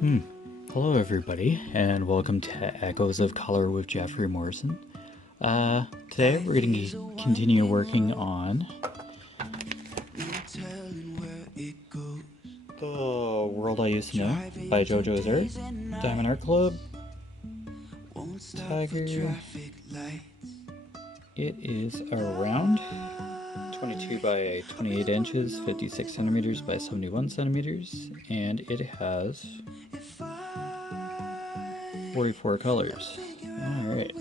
Hmm. Hello, everybody, and welcome to Echoes of Color with Jeffery Morrison. Today we're going to continue working on The World I Used to Know by Jojoes Art, Diamond Art Club, Tiger. It is around 22 by 28 inches, 56 centimeters by 71 centimeters, and it has 44 colors. Alright.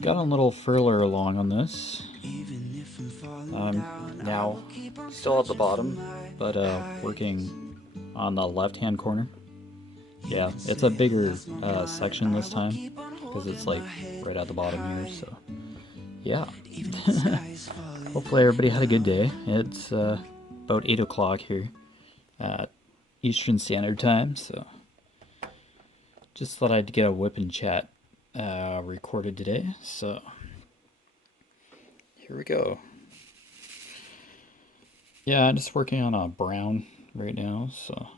Got a little further along on this. Now still at the bottom, but working on the left-hand corner. Yeah, it's a bigger section this time because it's like right at the bottom here. So yeah, hopefully everybody had a good day. It's about 8 o'clock here at Eastern Standard Time. So just thought I'd get a WIP and chat recorded today. So here we go. Yeah, I'm just working on a brown right now. So.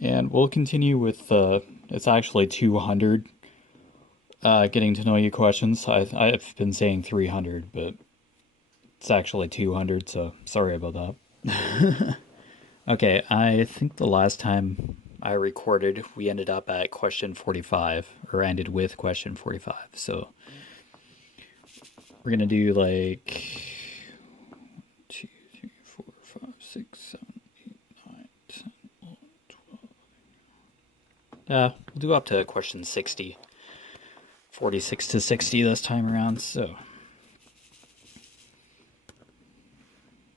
And we'll continue with it's actually 200 getting to know you questions. I've been saying 300, but it's actually 200, so sorry about that. Okay, I think the last time I recorded, we ended up at question 45, or ended with question 45. So we're going to do like 2, 3, 4, 5, 6, 7, 8, 9, 10, 11, 12. We'll do up to question 60. 46 to 60 this time around, so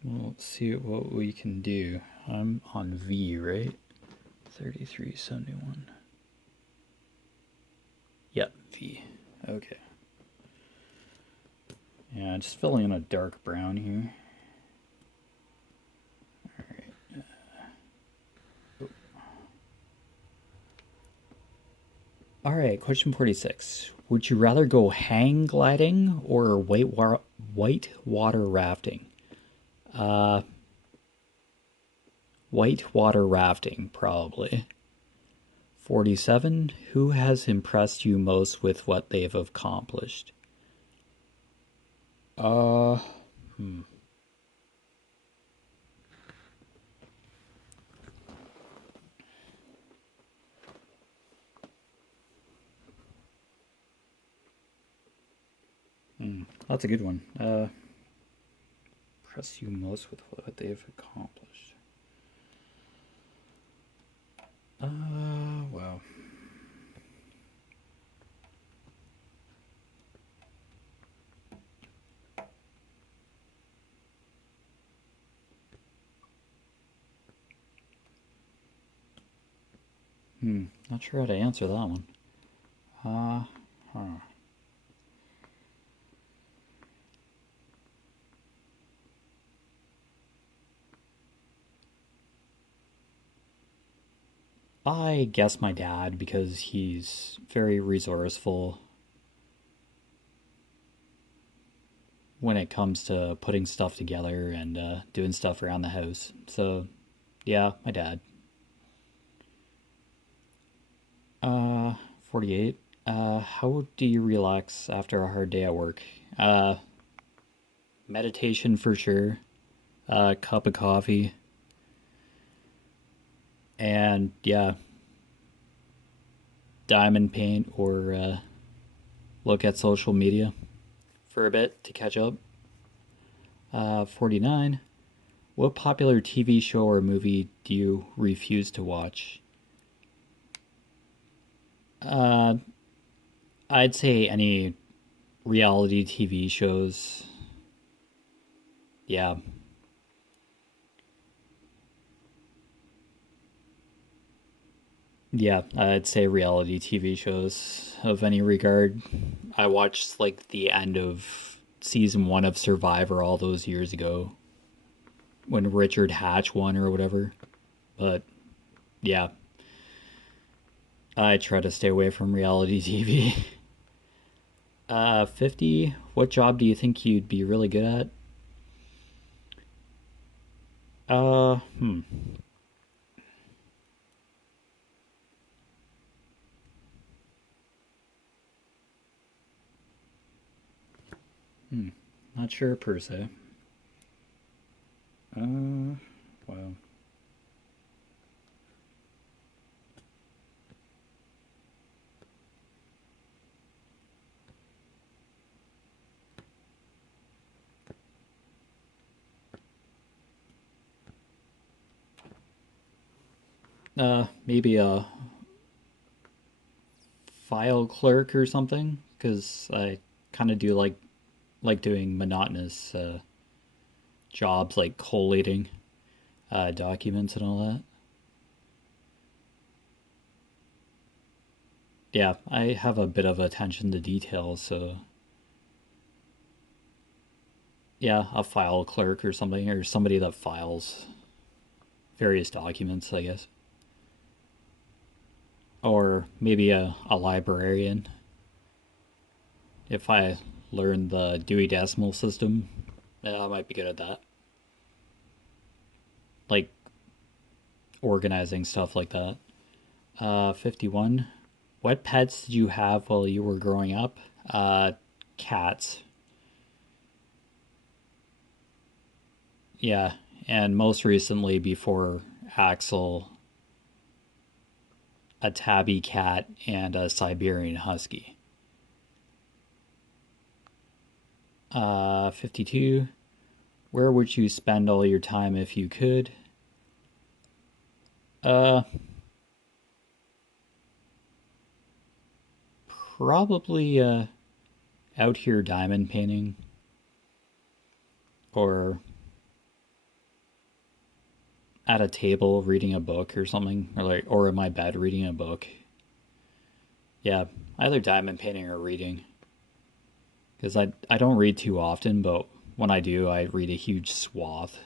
we'll see what we can do. I'm on V, right? 3371. Yep, V. Okay. Yeah, just filling in a dark brown here. Alright. Alright, question 46. Would you rather go hang gliding or white water rafting? White water rafting, probably. 47. Who has impressed you most with what they've accomplished? Uh, hmm. That's a good one. Impress you most with what they've accomplished. Well. Not sure how to answer that one. Huh. I guess my dad, because he's very resourceful when it comes to putting stuff together and doing stuff around the house. So, yeah, my dad. 48. How do you relax after a hard day at work? Meditation for sure. A cup of coffee. And yeah, diamond paint or look at social media for a bit to catch up. 49. What popular TV show or movie do you refuse to watch? I'd say any reality TV shows. Yeah. Yeah, I'd say reality TV shows of any regard. I watched like the end of season 1 of Survivor all those years ago when Richard Hatch won or whatever. But yeah, I try to stay away from reality TV. 50. What job do you think you'd be really good at? Uh, hmm. Hmm. Not sure per se. Uh, well, maybe a file clerk or something, because I kind of do like doing monotonous jobs like collating documents and all that. Yeah, I have a bit of attention to detail, so yeah, a file clerk or something, or somebody that files various documents, I guess. Or maybe a librarian. If I learn the Dewey Decimal System, yeah, I might be good at that. Like organizing stuff like that. 51. What pets did you have while you were growing up? Uh, Cats. Yeah, and most recently, before Axel, a tabby cat and a Siberian husky. 52. Where would you spend all your time if you could? Uh, Probably out here diamond painting, or at a table reading a book or something, or in my bed reading a book. Yeah, either diamond painting or reading, because I don't read too often, but when I do, I read a huge swath,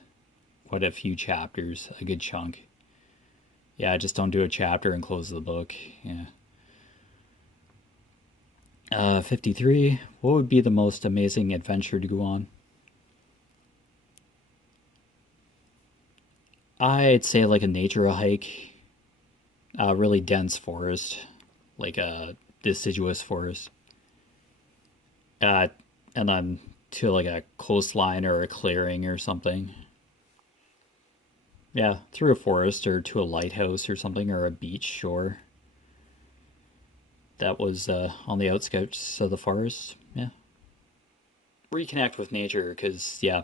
quite a few chapters, a good chunk. Yeah, I just don't do a chapter and close the book. Yeah. 53. What would be the most amazing adventure to go on? I'd say like a nature hike, a really dense forest, like a deciduous forest, uh, and then to like a coastline or a clearing or something. Yeah, through a forest or to a lighthouse or something, or a beach shore that was on the outskirts of the forest. Yeah, reconnect with nature because yeah,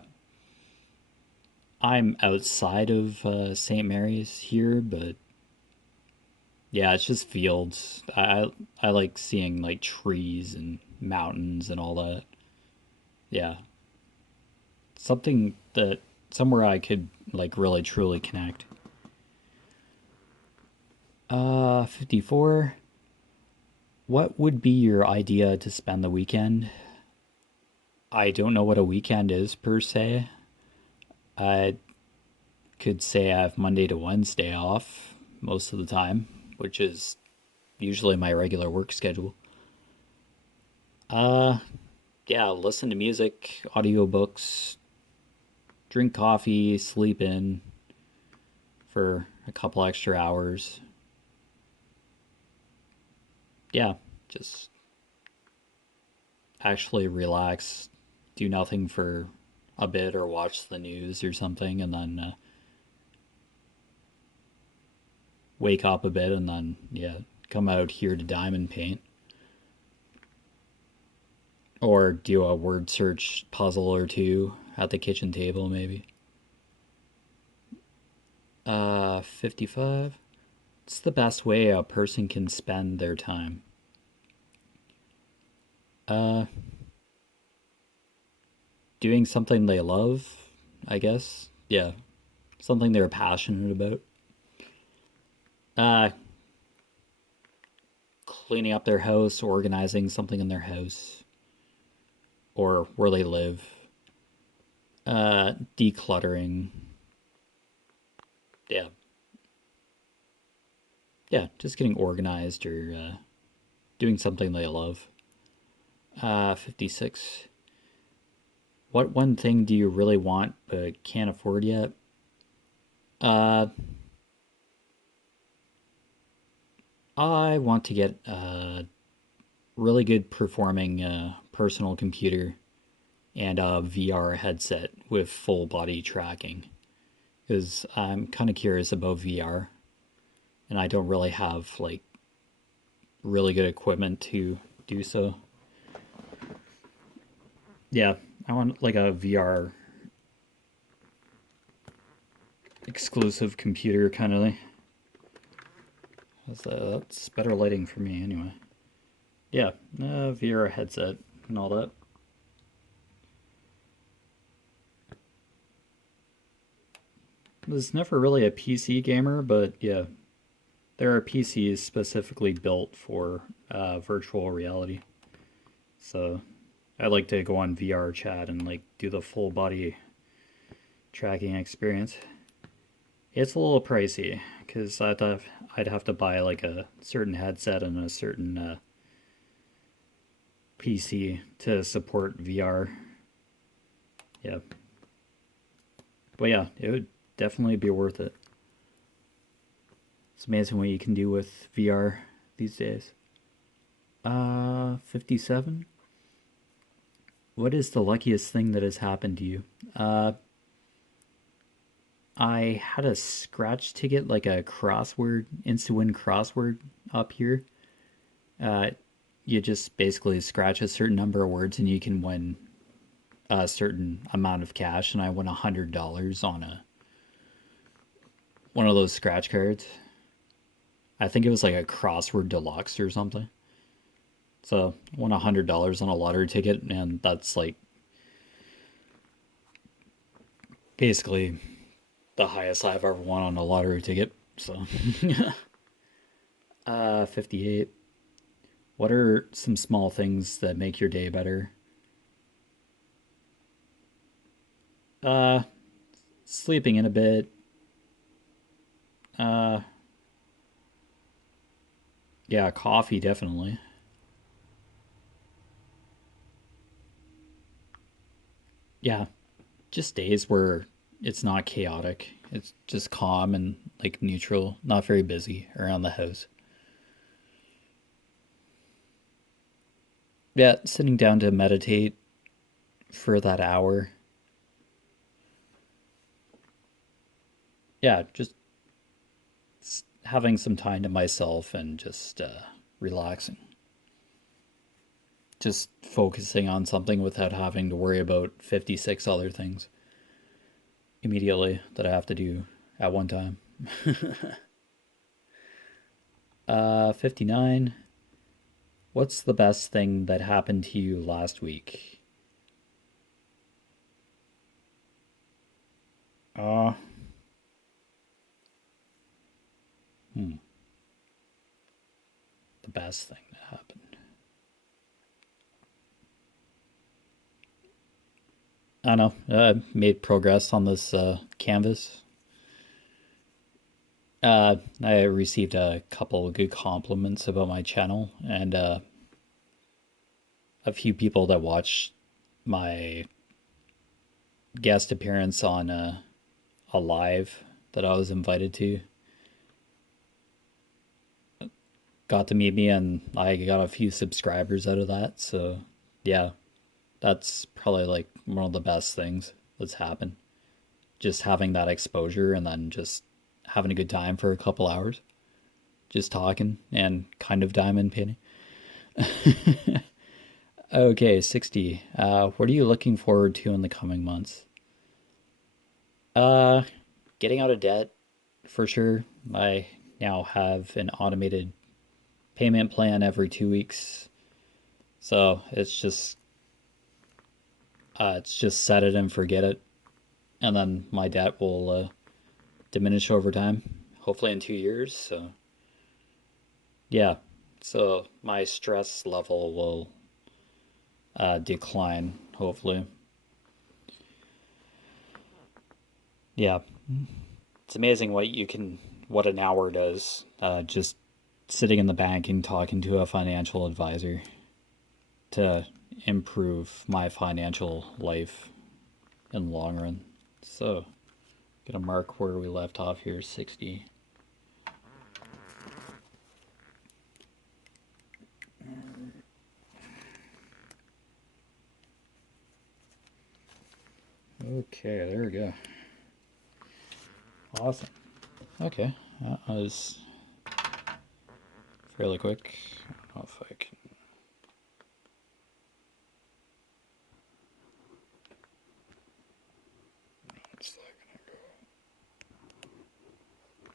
I'm outside of St. Mary's here, but yeah, it's just fields. I like seeing like trees and mountains and all that. Yeah, something that somewhere I could like really truly connect. 54. What would be your idea to spend the weekend? I don't know what a weekend is per se. I could say I have Monday to Wednesday off most of the time, which is usually my regular work schedule. Uh, yeah, listen to music, audiobooks, drink coffee, sleep in for a couple extra hours. Yeah, just actually relax, do nothing for a bit or watch the news or something, and then wake up a bit, and then, yeah, come out here to diamond paint or do a word search puzzle or two at the kitchen table, maybe. 55. It's the best way a person can spend their time. Uh, Doing something they love, I guess. Yeah, something they're passionate about. Uh, Cleaning up their house, organizing something in their house or where they live. Decluttering. Yeah, yeah, just getting organized or doing something they love. 56. What one thing do you really want but can't afford yet? Uh, I want to get a really good performing personal computer. and a VR headset with full body tracking. Because I'm kind of curious about VR, and I don't really have like really good equipment to do so. Yeah, I want like a VR exclusive computer kind of thing. That's better lighting for me anyway. Yeah, VR headset and all that. I was never really a PC gamer, but yeah, there are PCs specifically built for virtual reality. So I like to go on VR chat and like do the full body tracking experience. It's a little pricey because I'd have to buy like a certain headset and a certain PC to support VR. Yeah, but yeah, it would definitely be worth it. It's amazing what you can do with VR these days. 57. What is the luckiest thing that has happened to you? Uh, I had a scratch ticket, like a crossword, Insta-win crossword up here. Uh, you just basically scratch a certain number of words and you can win a certain amount of cash. And I won $100 on a one of those scratch cards. I think it was like a crossword deluxe or something. So I won $100 on a lottery ticket, and that's like basically the highest I've ever won on a lottery ticket. So 58. What are some small things that make your day better? Uh, Sleeping in a bit. Uh, yeah, coffee definitely. Yeah, just days where it's not chaotic. It's just calm and like neutral, not very busy around the house. Yeah, sitting down to meditate for that hour. Yeah, just having some time to myself and just relaxing. Just focusing on something without having to worry about 56 other things immediately that I have to do at one time. 59. What's the best thing that happened to you last week? Uh, hmm, the best thing that happened. I don't know. Made progress on this canvas. I received a couple of good compliments about my channel, and a few people that watched my guest appearance on a live that I was invited to got to meet me, and I got a few subscribers out of that. So, yeah, that's probably like one of the best things that's happened. Just having that exposure and then just having a good time for a couple hours, just talking and kind of diamond painting. Okay, 60. What are you looking forward to in the coming months? Uh, Getting out of debt for sure. I now have an automated payment plan every 2 weeks. So it's just set it and forget it, and then my debt will diminish over time. Hopefully in 2 years. So yeah, so my stress level will decline. Hopefully, yeah. It's amazing what an hour does. Just sitting in the bank and talking to a financial advisor to improve my financial life in the long run. So, gonna mark where we left off here, 60. Okay, there we go. Awesome. Okay, that was fairly quick. I don't know if I can. What's that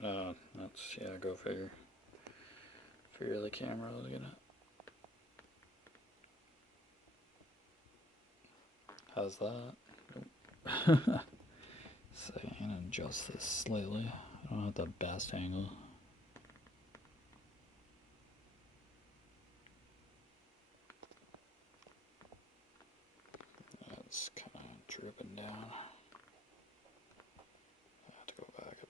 gonna go? That's, yeah, go figure. Figure the camera was gonna. How's that? So I'm gonna adjust this slightly. I don't have the best angle. It's kind of drooping down. I have to go back a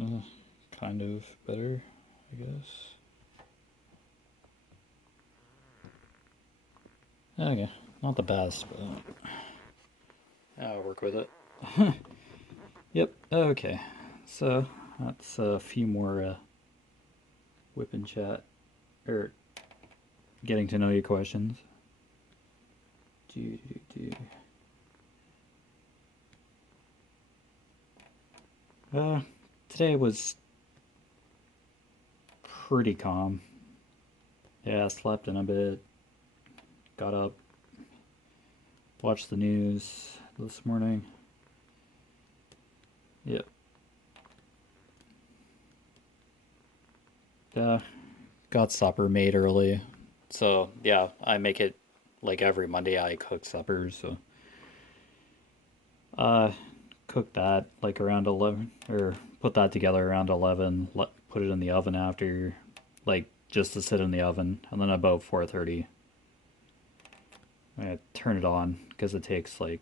bit. Kind of better, I guess. Okay, not the best, but I'll work with it. Yep, okay. So that's a few more whip and chat, or getting to know you questions. Today was pretty calm. Yeah, I slept in a bit, got up, watched the news this morning. Yep. Got supper made early. So, yeah, I make it like every Monday I cook supper, so uh cook that like around 11, or put that together around 11, put it in the oven after, like just to sit in the oven, and then about 4:30 I turn it on because it takes like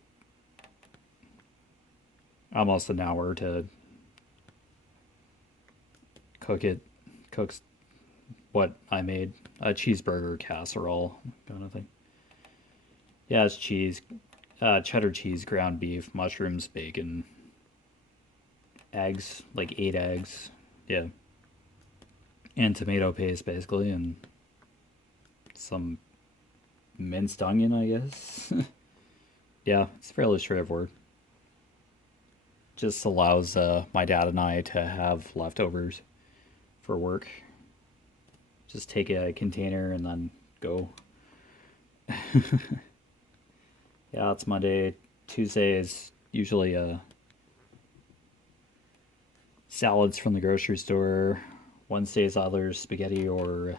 almost an hour to cook it. Cooks what I made, a cheeseburger casserole kind of thing. Yeah, it's cheese, cheddar cheese, ground beef, mushrooms, bacon, eggs, like 8 eggs. Yeah, and tomato paste basically, and some minced onion, I guess. Yeah, it's fairly straightforward. Just allows my dad and I to have leftovers for work. Just take a container and then go. Yeah, it's Monday. Tuesday is usually salads from the grocery store. Wednesday's either spaghetti or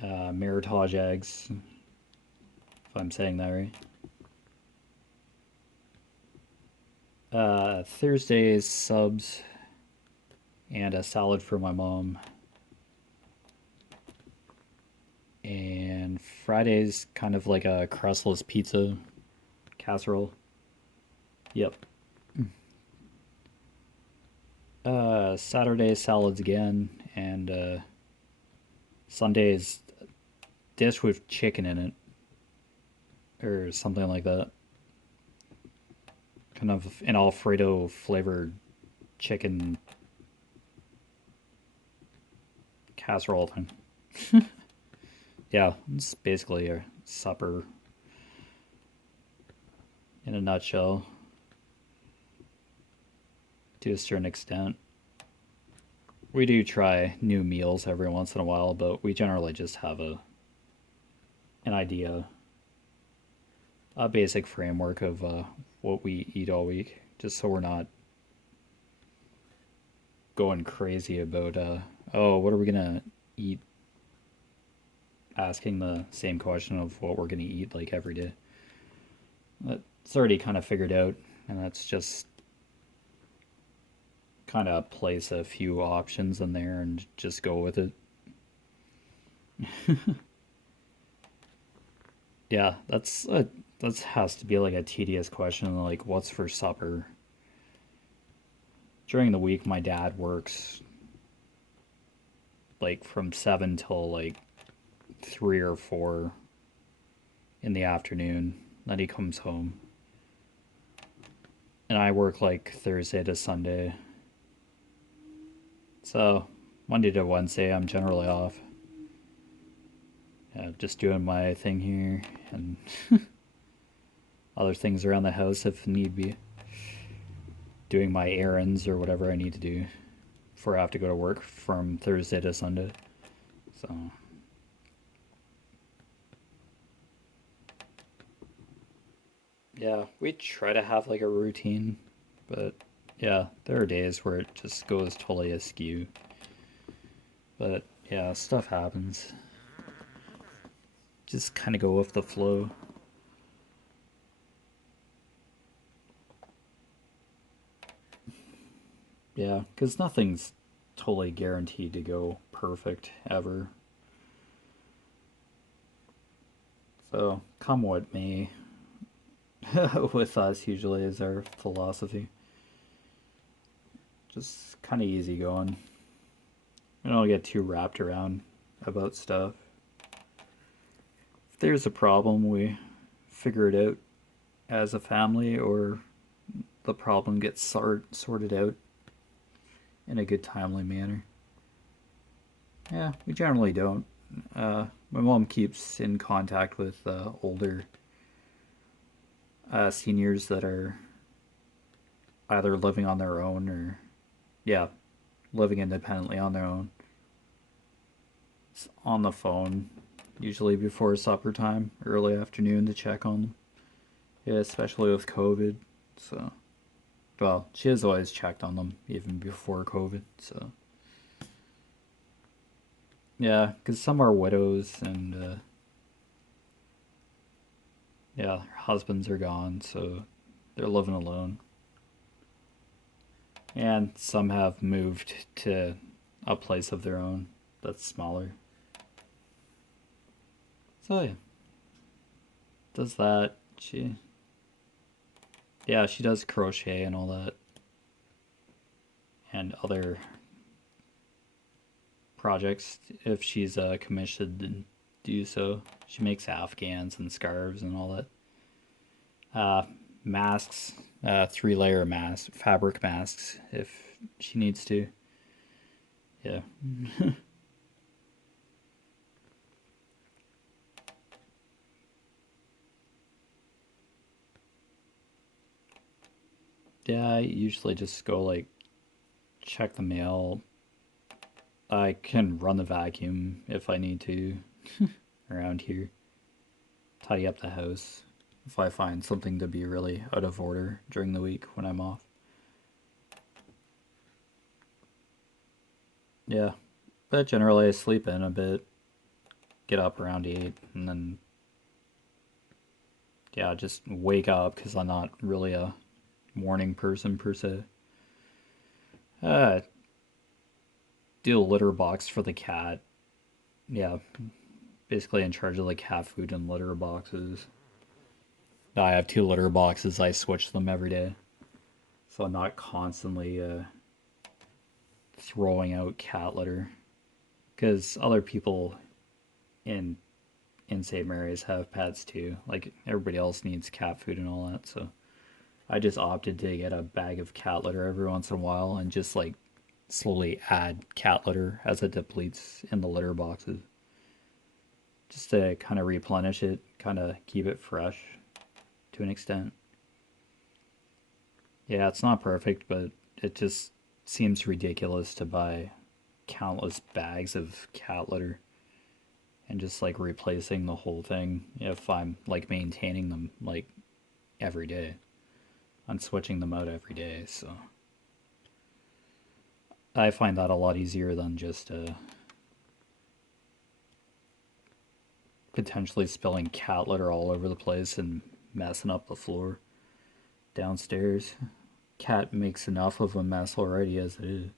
Meritage eggs, if I'm saying that right. Thursday's subs and a salad for my mom. And Friday's kind of like a crustless pizza casserole. Yep. Saturday salads again, and Sunday's dish with chicken in it, or something like that. Kind of an Alfredo flavored chicken casserole thing. Yeah, it's basically a supper in a nutshell, to a certain extent. We do try new meals every once in a while, but we generally just have an idea, a basic framework of what we eat all week, just so we're not going crazy about oh, what are we gonna eat, asking the same question of what we're gonna eat like every day. That's already kind of figured out, and that's just kind of place a few options in there and just go with it. Yeah, that has to be like a tedious question, like what's for supper. During the week, my dad works like from 7 till like 3 or 4 in the afternoon. Then he comes home, and I work like Thursday to Sunday. So Monday to Wednesday, I'm generally off. Just doing my thing here and other things around the house if need be. Doing my errands or whatever I need to do before I have to go to work from Thursday to Sunday. So, yeah, we try to have like a routine, but yeah, there are days where it just goes totally askew. But yeah, stuff happens. Just kind of go with the flow. Yeah, because nothing's totally guaranteed to go perfect ever. So, come what may, with us usually is our philosophy. Just kind of easy going. We don't get too wrapped around about stuff. If there's a problem, we figure it out as a family, or the problem gets sorted out in a good, timely manner. Yeah, we generally don't. My mom keeps in contact with older seniors that are either living on their own or, yeah, living independently on their own. It's on the phone, usually before supper time, early afternoon to check on them. Yeah, especially with COVID. So, well, she has always checked on them even before COVID. So, yeah, because some are widows and, yeah, their husbands are gone, so they're living alone. And some have moved to a place of their own that's smaller. So, yeah, does that. Yeah, she does crochet and all that, and other projects if she's commissioned and do so. She makes afghans and scarves and all that. Uh, Masks, 3-layer mask, fabric masks if she needs to. Yeah. Yeah, I usually just go like check the mail. I can run the vacuum if I need to around here. Tidy up the house if I find something to be really out of order during the week when I'm off. Yeah, but generally I sleep in a bit, get up around 8, and then, yeah, just wake up because I'm not really a morning person per se. Uh, do a litter box for the cat. Yeah, basically in charge of like cat food and litter boxes. I have 2 litter boxes. I switch them every day, so I'm not constantly throwing out cat litter. Because other people in St. Mary's have pets too. Like everybody else needs cat food and all that. So I just opted to get a bag of cat litter every once in a while and just like slowly add cat litter as it depletes in the litter boxes, just to kind of replenish it, kind of keep it fresh to an extent. Yeah, it's not perfect, but it just seems ridiculous to buy countless bags of cat litter and just like replacing the whole thing if I'm like maintaining them like every day. I'm switching them out every day, so I find that a lot easier than just potentially spilling cat litter all over the place and messing up the floor downstairs. Cat makes enough of a mess already as it is.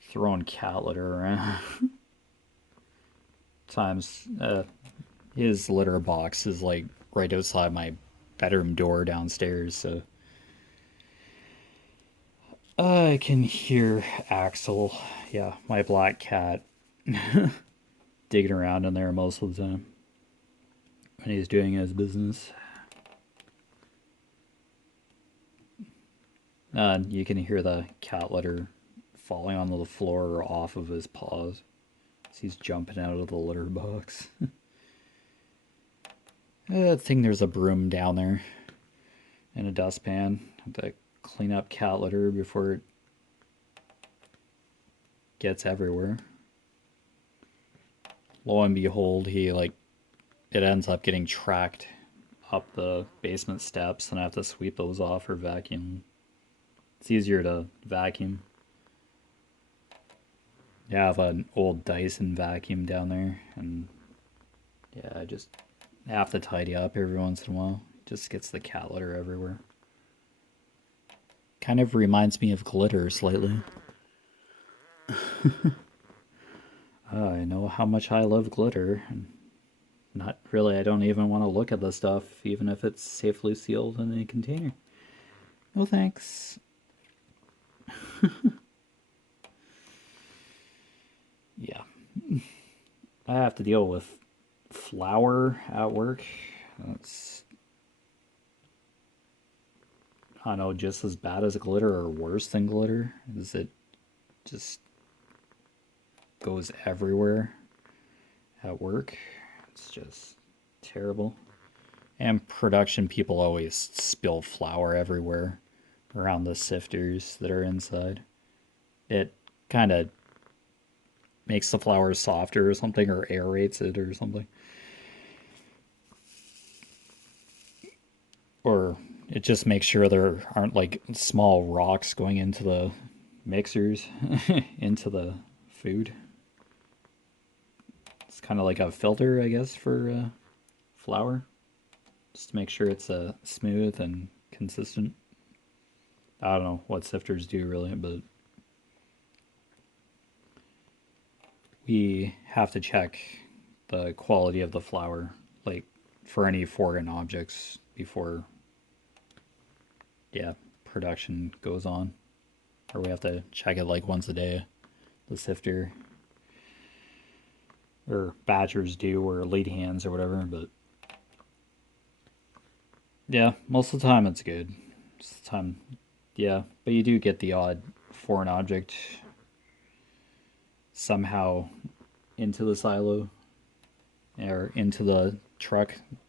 Throwing cat litter around. Times his litter box is like right outside my bedroom door downstairs, so I can hear Axel, yeah, my black cat, digging around in there most of the time when he's doing his business. You can hear the cat litter falling onto the floor or off of his paws. He's jumping out of the litter box. I think there's a broom down there and a dustpan to clean up cat litter before it gets everywhere. Lo and behold, it ends up getting tracked up the basement steps, and I have to sweep those off or vacuum. It's easier to vacuum. Yeah, I have an old Dyson vacuum down there, and yeah, I just have to tidy up every once in a while. It just gets the cat litter everywhere. Kind of reminds me of glitter slightly. I know how much I love glitter. Not really, I don't even want to look at the stuff, even if it's safely sealed in a container. No thanks. Yeah. I have to deal with flour at work. That's, I don't know, just as bad as glitter or worse than glitter. Is it just goes everywhere at work? It's just terrible. And production people always spill flour everywhere around the sifters that are inside. It kind of makes the flour softer or something, or aerates it or something. Or it just makes sure there aren't like small rocks going into the mixers, into the food. It's kind of like a filter, I guess, for flour. Just to make sure it's smooth and consistent. I don't know what sifters do really, but we have to check the quality of the flour, like for any foreign objects before, yeah, production goes on. Or we have to check it like once a day, the sifter. Or batchers do, or lead hands or whatever, but yeah, most of the time it's good. Most of the time, yeah, but you do get the odd foreign object somehow into the silo or into the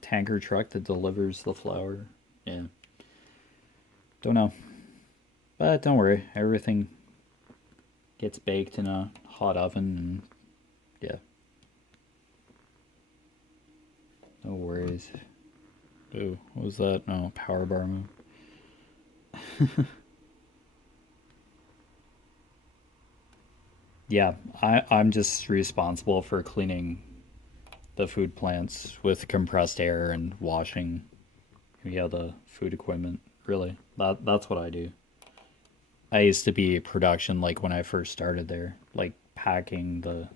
tanker truck that delivers the flour. Yeah. Don't know. But don't worry, everything gets baked in a hot oven and yeah. No worries. Ooh, what was that? No, power bar move. Yeah, I'm just responsible for cleaning the food plants with compressed air and washing, the food equipment. Really, that's what I do. I used to be production like when I first started there, like packing the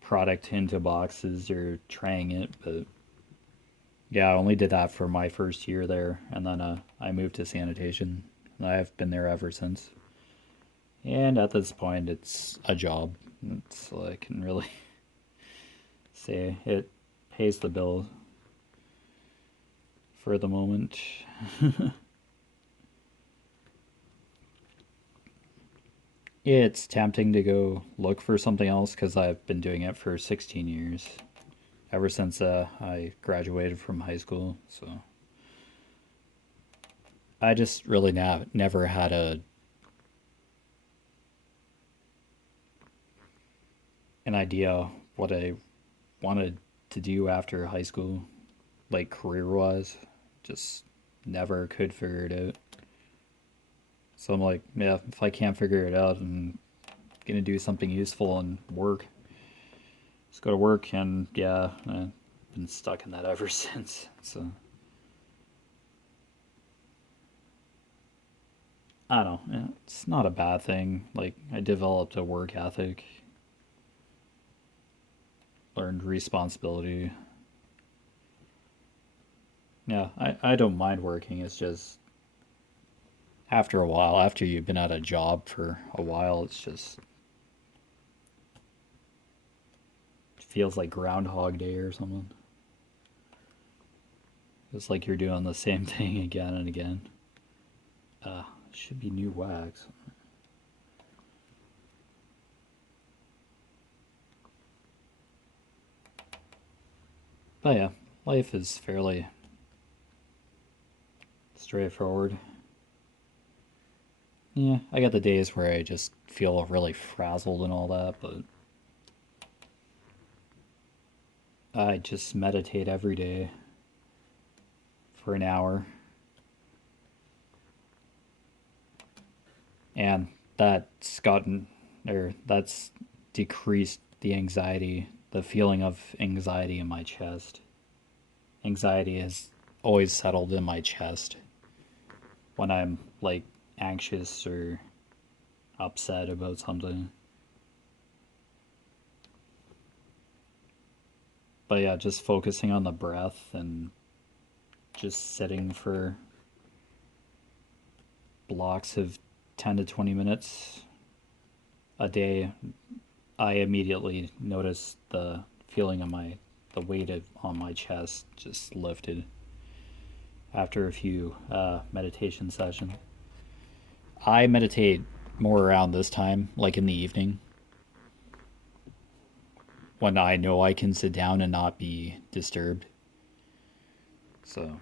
product into boxes or traying it. But yeah, I only did that for my first year there, and then I moved to sanitation, and I've been there ever since. And at this point, it's a job. It's all I can really say. It pays the bill for the moment. It's tempting to go look for something else because I've been doing it for 16 years, ever since I graduated from high school. So I just really never had an idea what I wanted to do after high school, like career wise. Just never could figure it out. So I'm like, yeah, if I can't figure it out, I'm gonna do something useful and work. Just go to work, and yeah, I've been stuck in that ever since. So I don't know. It's not a bad thing. Like I developed a work ethic, learned responsibility. Yeah, I don't mind working. It's just after a while, after you've been at a job for a while, it feels like Groundhog Day or something. It's like you're doing the same thing again and again. Should be new wax. But yeah, life is fairly straightforward. Yeah, I got the days where I just feel really frazzled and all that, but I just meditate every day for an hour, and that's decreased the anxiety, the feeling of anxiety in my chest. Anxiety has always settled in my chest when I'm like anxious or upset about something. But yeah, just focusing on the breath and just sitting for blocks of 10 to 20 minutes a day, I immediately notice the feeling of the weight on my chest just lifted after a few meditation sessions. I meditate more around this time, like in the evening, when I know I can sit down and not be disturbed. So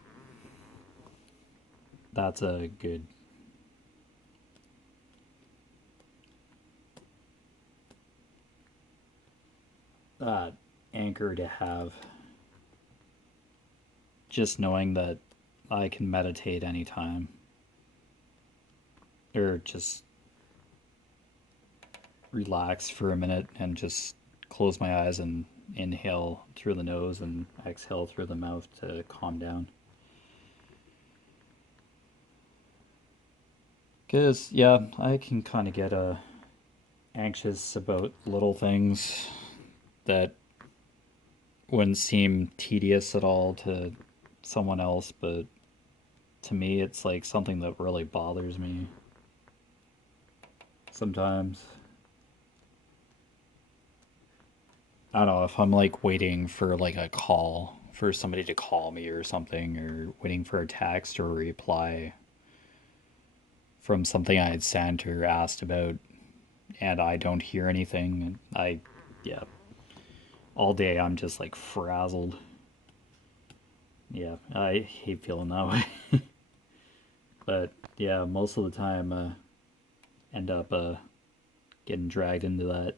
that's a good uh, anchor to have. Just knowing that I can meditate anytime, or just relax for a minute and just close my eyes and inhale through the nose and exhale through the mouth to calm down. Because, yeah, I can kind of get anxious about little things that wouldn't seem tedious at all to someone else, but to me, it's like something that really bothers me sometimes. I don't know if I'm like waiting for like a call for somebody to call me or something, or waiting for a text or a reply from something I had sent or asked about, and I don't hear anything. And yeah, all day I'm just like frazzled. Yeah, I hate feeling that way. But yeah, most of the time, end up getting dragged into that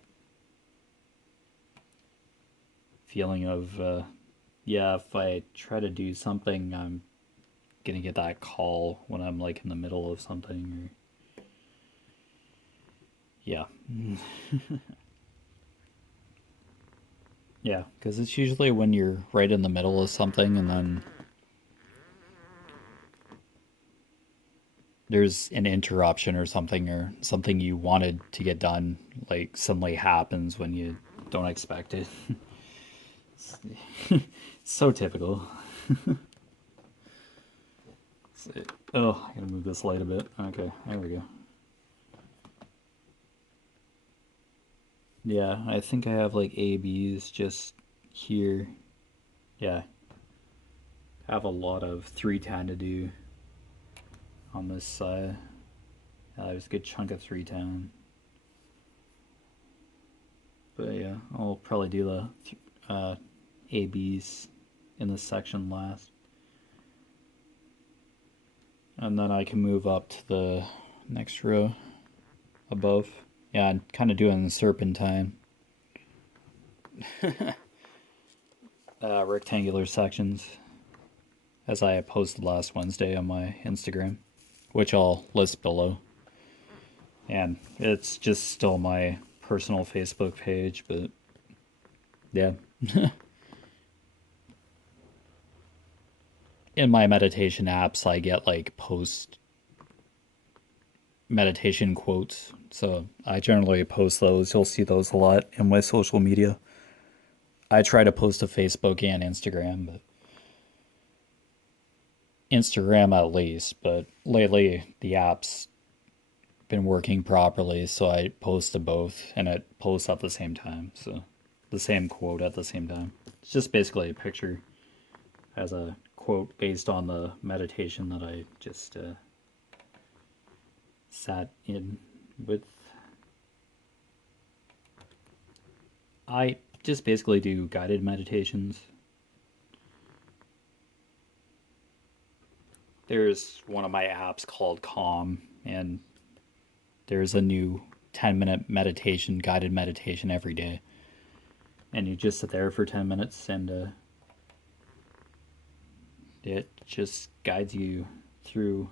feeling of, yeah, if I try to do something, I'm gonna get that call when I'm like in the middle of something. Or yeah, yeah, because it's usually when you're right in the middle of something and then there's an interruption or something you wanted to get done like suddenly happens when you don't expect it. So typical. Oh, I gotta move this light a bit. Okay, there we go. Yeah, I think I have like ABs just here. Yeah, have a lot of 310 to do on this side. There's a good chunk of 310. But yeah, I'll probably do the ABs in this section last. And then I can move up to the next row above. Yeah, I'm kind of doing serpentine. Rectangular sections, as I posted last Wednesday on my Instagram, which I'll list below. And it's just still my personal Facebook page, but yeah. In my meditation apps, I get like post meditation quotes. So I generally post those. You'll see those a lot in my social media. I try to post to Facebook and Instagram, but Instagram at least. But lately, the app's been working properly, so I post to both, and it posts at the same time. So the same quote at the same time. It's just basically a picture as a quote based on the meditation that I just sat in with. I just basically do guided meditations. there's one of my apps called Calm, and there's a new 10-minute meditation, guided meditation every day. And you just sit there for 10 minutes, and it just guides you through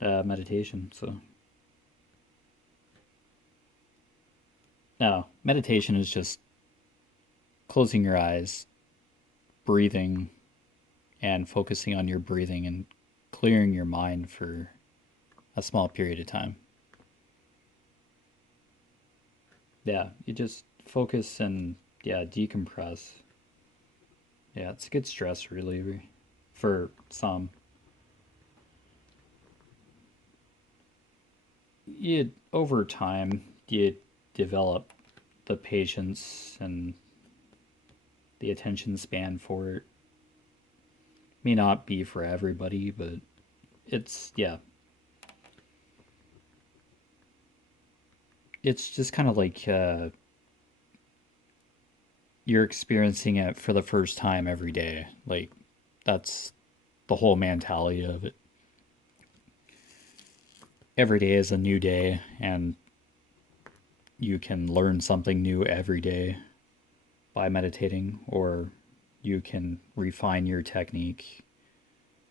meditation. So, no, meditation is just closing your eyes, breathing, and focusing on your breathing and clearing your mind for a small period of time. Yeah, you just focus and, yeah, decompress. Yeah, it's a good stress reliever for some. You over time you develop the patience and the attention span for it. May not be for everybody, but it's, yeah. It's just kind of like you're experiencing it for the first time every day. Like, that's the whole mentality of it. Every day is a new day, and you can learn something new every day by meditating, or you can refine your technique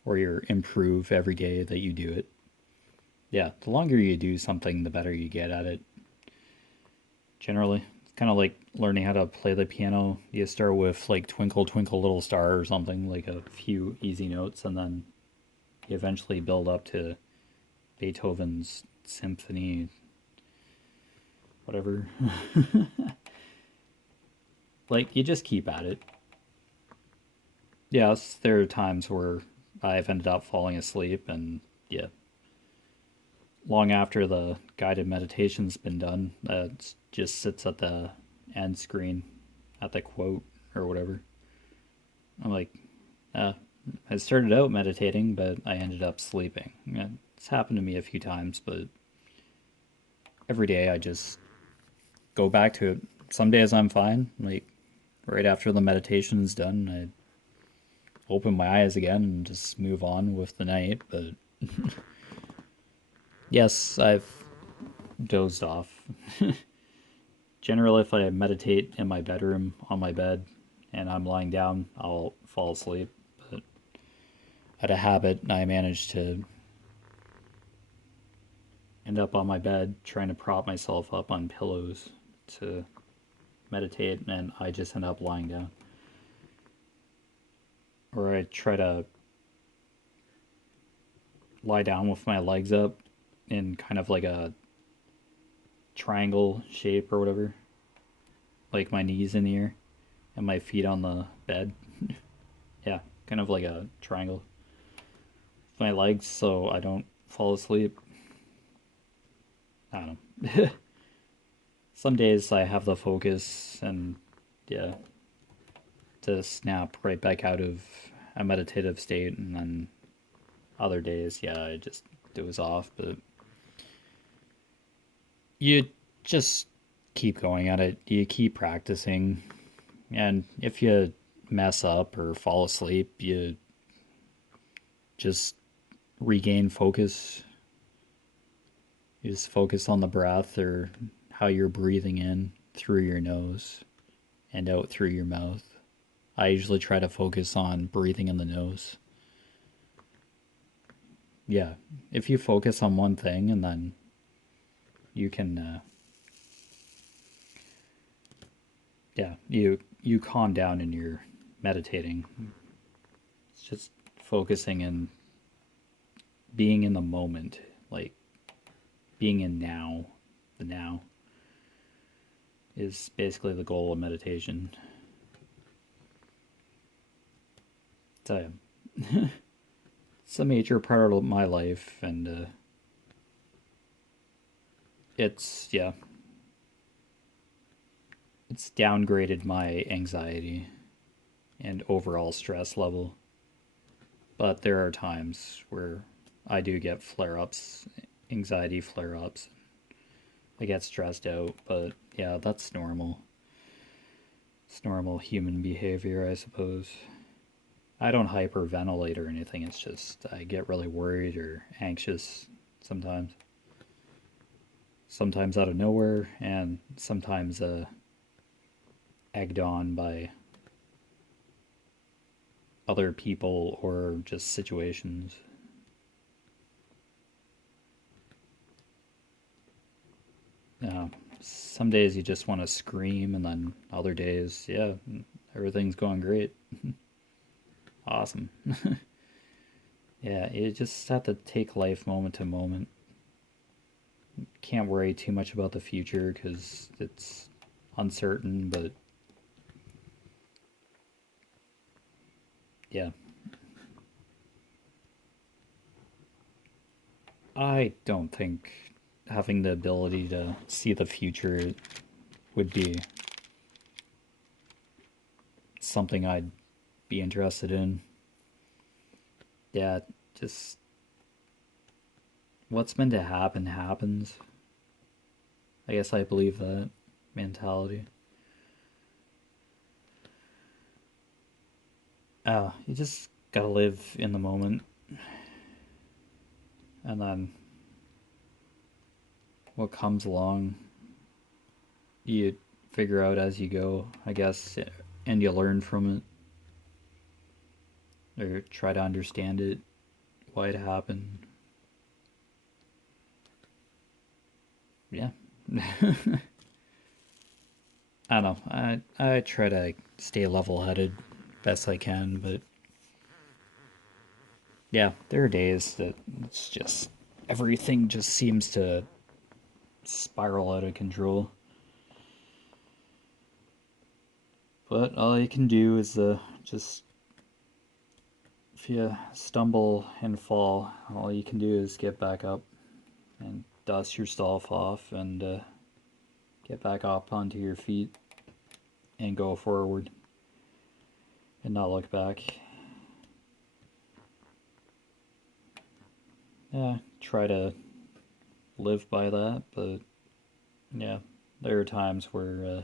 or your improve every day that you do it. Yeah, the longer you do something, the better you get at it. Generally, it's kind of like learning how to play the piano. You start with like Twinkle Twinkle Little Star or something, like a few easy notes, and then you eventually build up to Beethoven's symphony, whatever. Like, you just keep at it. Yes, there are times where I've ended up falling asleep, and yeah, long after the guided meditation's been done, it just sits at the end screen at the quote or whatever. I'm like, uh, I started out meditating, but I ended up sleeping. Yeah, it's happened to me a few times, but every day I just go back to it. Some days I'm fine. Like, right after the meditation's done, I open my eyes again and just move on with the night. But yes, I've dozed off. Generally, if I meditate in my bedroom on my bed and I'm lying down, I'll fall asleep. But out of habit, I manage to end up on my bed trying to prop myself up on pillows to meditate, and I just end up lying down. Or I try to lie down with my legs up in kind of like a triangle shape or whatever, like my knees in the air and my feet on the bed. Yeah, kind of like a triangle. My legs so I don't fall asleep. I don't know. Some days I have the focus and, yeah, to snap right back out of a meditative state, and then other days, yeah, I just doze off. But you just keep going at it. You keep practicing, and if you mess up or fall asleep, you just regain focus. You just focus on the breath or how you're breathing in through your nose and out through your mouth. I usually try to focus on breathing in the nose. Yeah, if you focus on one thing, and then you can, yeah, you calm down in your meditating. It's just focusing and being in the moment, like being in now. The now is basically the goal of meditation. So, it's a major part of my life, and it's, yeah, it's downgraded my anxiety and overall stress level. But there are times where I do get flare ups, anxiety flare ups. I get stressed out, but yeah, that's normal. It's normal human behavior, I suppose. I don't hyperventilate or anything. It's just I get really worried or anxious sometimes. Sometimes out of nowhere, and sometimes egged on by other people or just situations. Uh, some days you just want to scream, and then other days, yeah, everything's going great. Awesome. Yeah, you just have to take life moment to moment. Can't worry too much about the future because it's uncertain, but yeah. I don't think having the ability to see the future would be something I'd be interested in. Yeah, just what's meant to happen happens. I guess I believe that mentality. You just gotta live in the moment, and then what comes along, you figure out as you go, I guess, and you learn from it, or try to understand it, why it happened. Yeah. I don't know. I try to stay level headed best I can, but yeah, there are days that it's just everything just seems to spiral out of control. But all you can do is just if you stumble and fall, all you can do is get back up and dust yourself off and get back up onto your feet and go forward and not look back. Yeah, try to live by that, but yeah, there are times where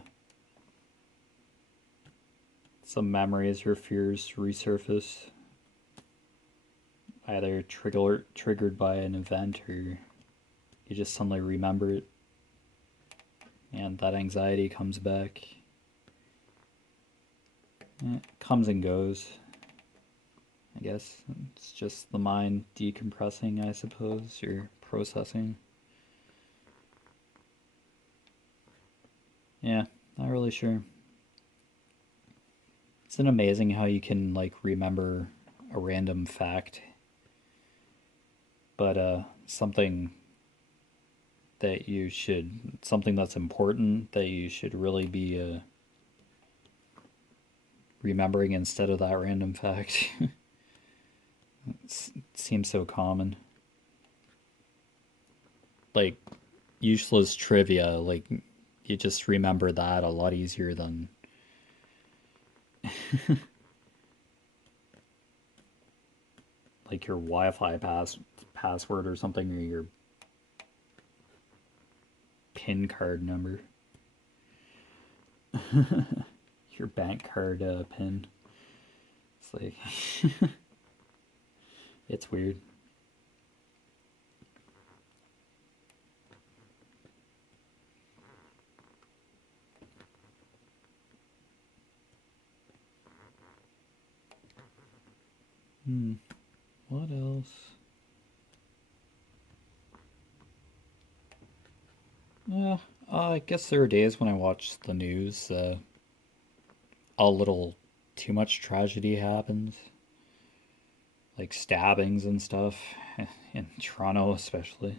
some memories or fears resurface, either triggered by an event or you just suddenly remember it, and that anxiety comes back. It comes and goes. I guess it's just the mind decompressing, I suppose, or processing. Yeah, not really sure. Isn't it amazing how you can like remember a random fact, but something that's important that you should really be remembering instead of that random fact. It seems so common. Like useless trivia, like you just remember that a lot easier than like your Wi-Fi password or something, or your PIN card number, your bank card PIN. It's like it's weird. Hmm. What else? Uh, I guess there are days when I watch the news. A little too much tragedy happens, like stabbings and stuff, in Toronto especially,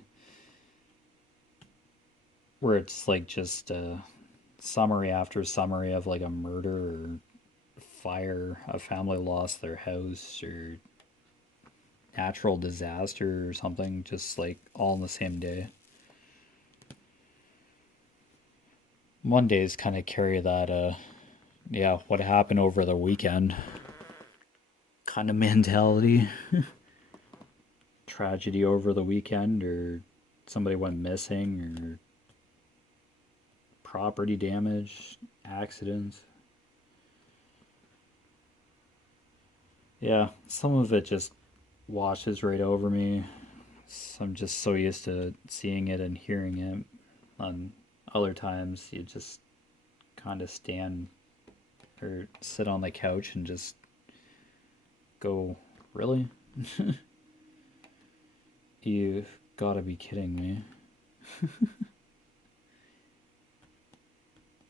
where it's like just summary after summary of like a murder or fire, a family lost their house, or natural disaster or something, just like all in the same day. Mondays kind of carry that, yeah, what happened over the weekend kind of mentality. Tragedy over the weekend, or somebody went missing, or property damage, accidents. Yeah, some of it just washes right over me. I'm just so used to seeing it and hearing it. On other times, you just kind of stand or sit on the couch and just go, really? You've got to be kidding me.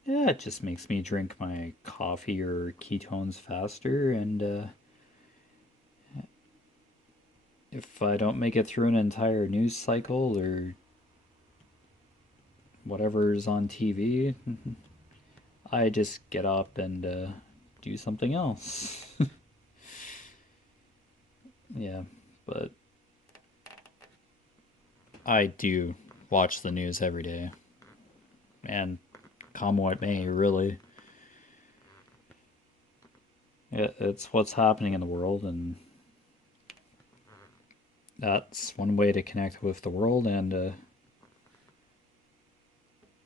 Yeah, it just makes me drink my coffee or ketones faster, and if I don't make it through an entire news cycle or whatever's on TV, I just get up and do something else. Yeah, but I do watch the news every day, and come what may, really. It's what's happening in the world, and that's one way to connect with the world. And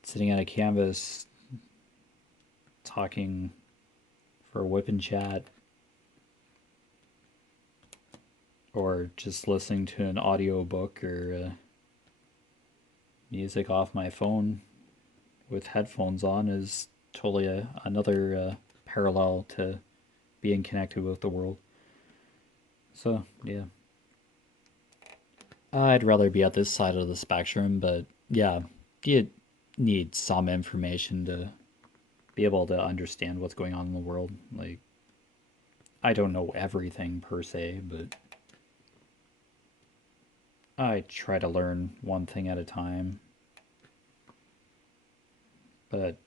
sitting at a canvas, talking for a WIP and chat, or just listening to an audio book or music off my phone with headphones on is totally another parallel to being connected with the world. So, yeah. I'd rather be at this side of the spectrum, but yeah, you need some information to be able to understand what's going on in the world. Like, I don't know everything per se, but I try to learn one thing at a time, but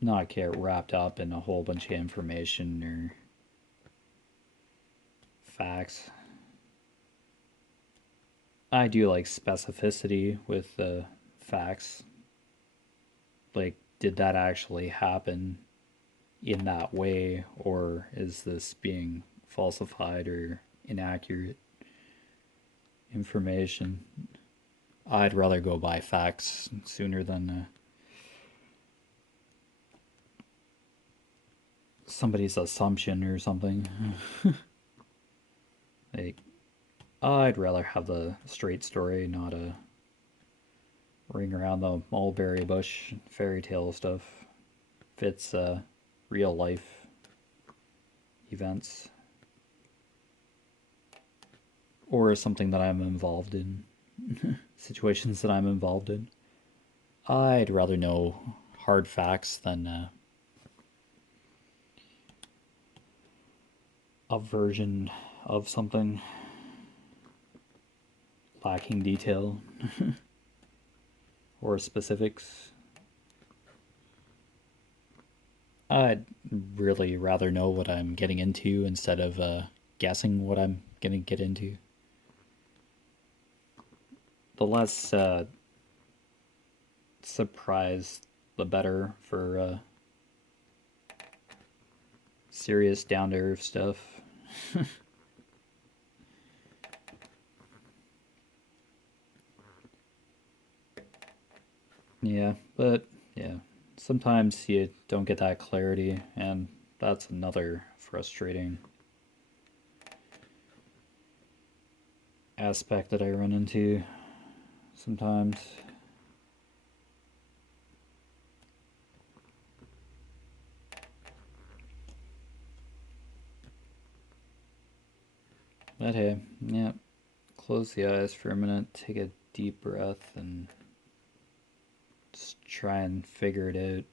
not get wrapped up in a whole bunch of information or facts. I do like specificity with the facts. Like, did that actually happen in that way, or is this being falsified or inaccurate information? I'd rather go by facts sooner than somebody's assumption or something. Like, I'd rather have the straight story, not a ring around the mulberry bush fairy tale stuff. If it's real life events or something that I'm involved in, situations that I'm involved in, I'd rather know hard facts than a version of something lacking detail or specifics. I'd really rather know what I'm getting into instead of guessing what I'm going to get into. The less surprise, the better for serious, down to earth stuff. Yeah, but yeah, sometimes you don't get that clarity, and that's another frustrating aspect that I run into sometimes. But hey, yeah, close the eyes for a minute, take a deep breath, and just try and figure it out.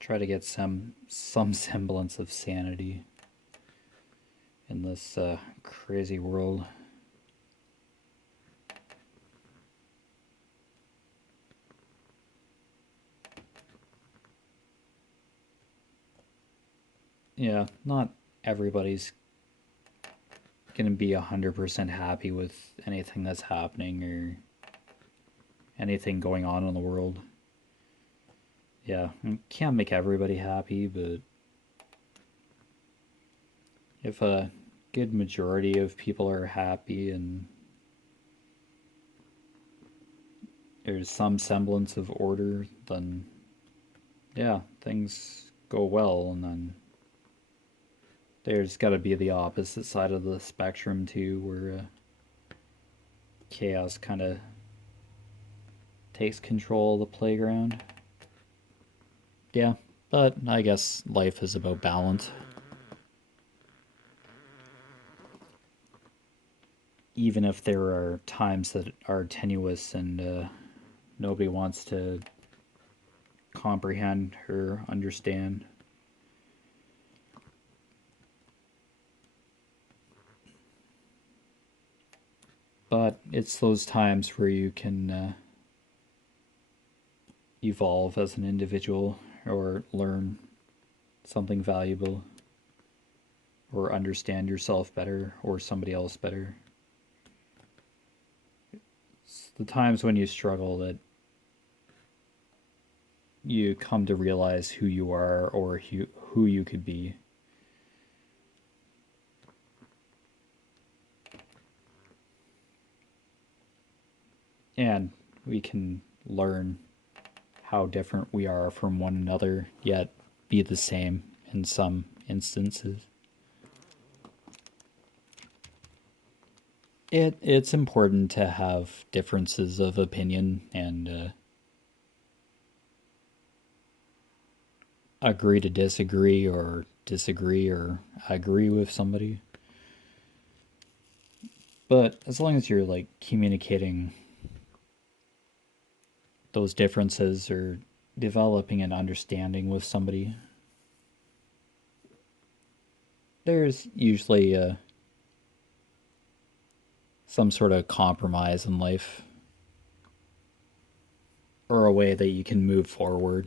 Try to get some semblance of sanity in this crazy world. Yeah, not everybody's gonna be 100% happy with anything that's happening or anything going on in the world. Yeah, can't make everybody happy, but if a good majority of people are happy and there's some semblance of order, then yeah, things go well, and then There's got to be the opposite side of the spectrum too, where chaos kind of takes control of the playground. Yeah, but I guess life is about balance. Even if there are times that are tenuous and nobody wants to comprehend or understand. But it's those times where you can evolve as an individual or learn something valuable or understand yourself better or somebody else better. It's the times when you struggle that you come to realize who you are or who you could be. And we can learn how different we are from one another, yet be the same in some instances. It's important to have differences of opinion and agree to disagree or disagree or agree with somebody. But as long as you're like communicating those differences or developing an understanding with somebody, there's usually some sort of compromise in life or a way that you can move forward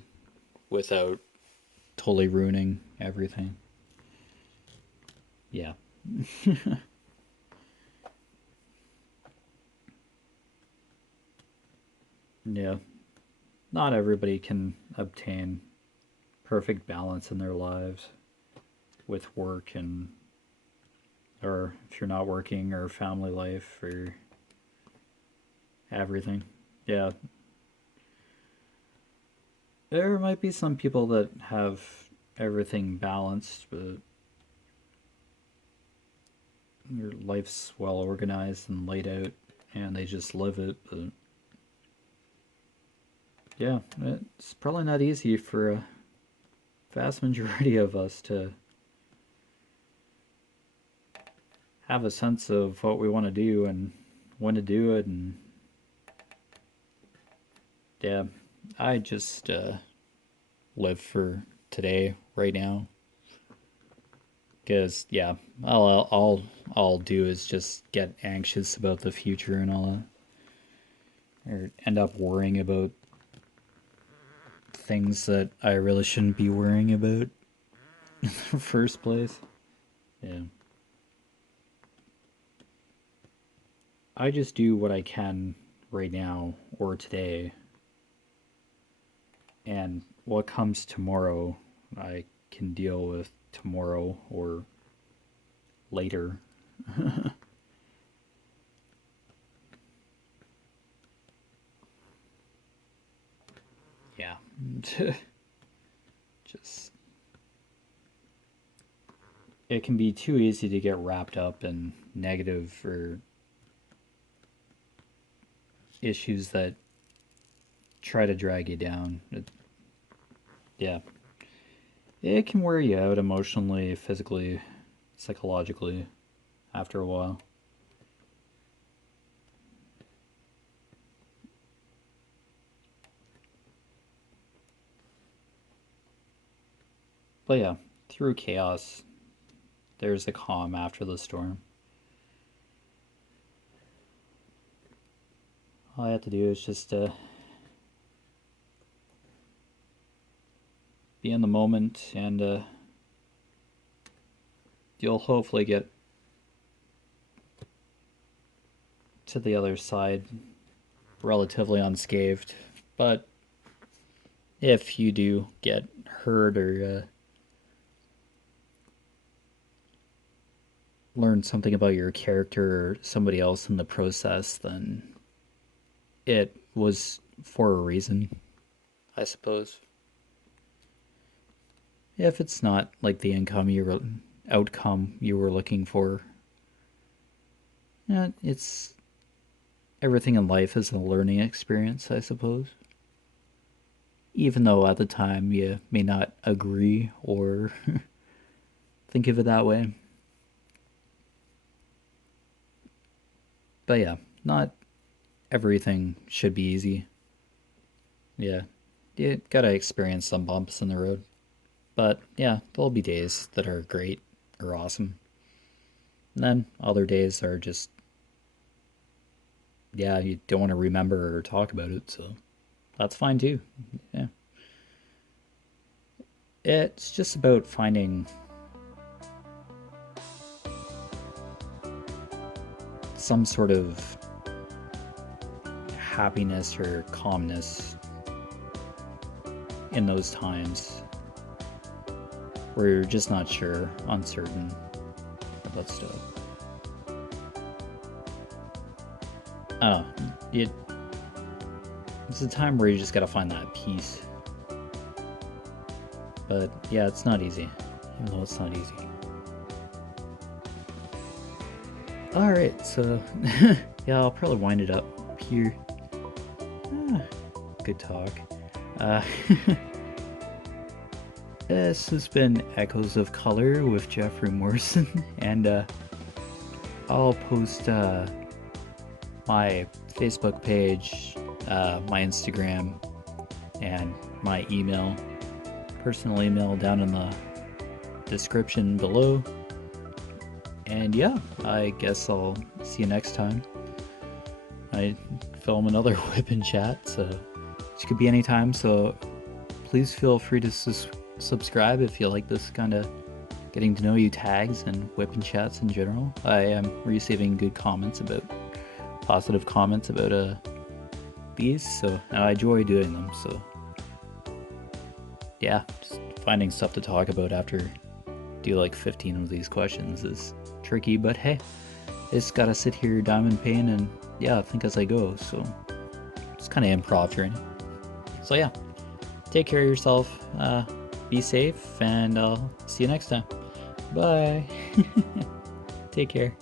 without totally ruining everything. Yeah. Yeah. Not everybody can obtain perfect balance in their lives with work and or if you're not working or family life or everything. Yeah. There might be some people that have everything balanced, but their life's well organized and laid out and they just live it. But yeah, it's probably not easy for a vast majority of us to have a sense of what we want to do and when to do it. And yeah, I just live for today right now because yeah, I'll do is just get anxious about the future and all that, or end up worrying about things that I really shouldn't be worrying about in the first place. Yeah. I just do what I can right now or today, and what comes tomorrow, I can deal with tomorrow or later. Yeah. Just it can be too easy to get wrapped up in negative or issues that try to drag you down. Yeah. It can wear you out emotionally, physically, psychologically after a while. But yeah, through chaos, there's a calm after the storm. All I have to do is just be in the moment, and you'll hopefully get to the other side relatively unscathed. But if you do get hurt or learn something about your character or somebody else in the process, then it was for a reason, I suppose. If it's not like the income you outcome you were looking for. Yeah, it's everything in life is a learning experience, I suppose. Even though at the time you may not agree or think of it that way. But yeah, not everything should be easy. Yeah, you gotta experience some bumps in the road. But yeah, there'll be days that are great or awesome. And then other days are just, yeah, you don't want to remember or talk about it, so that's fine too. Yeah. It's just about finding some sort of happiness or calmness in those times where you're just not sure, uncertain about stuff. I don't know. It's a time where you just gotta find that peace. But yeah, it's not easy. Even though it's not easy. Alright, so yeah, I'll probably wind it up here. Good talk. Uh, this has been Echoes of Color with Jeffrey Morrison, and I'll post my Facebook page, my Instagram, and my personal email down in the description below. And yeah, I guess I'll see you next time. I film another WIP and chat, so which could be anytime, so please feel free to subscribe if you like this kind of getting to know you tags and WIP and chats in general. I am receiving good positive comments about these, so I enjoy doing them, so yeah, just finding stuff to talk about after do like 15 of these questions is tricky, but hey, I just gotta sit here diamond pane and yeah, think as I go, so it's kind of improv training. So yeah, take care of yourself, be safe, and I'll see you next time. Bye. Take care.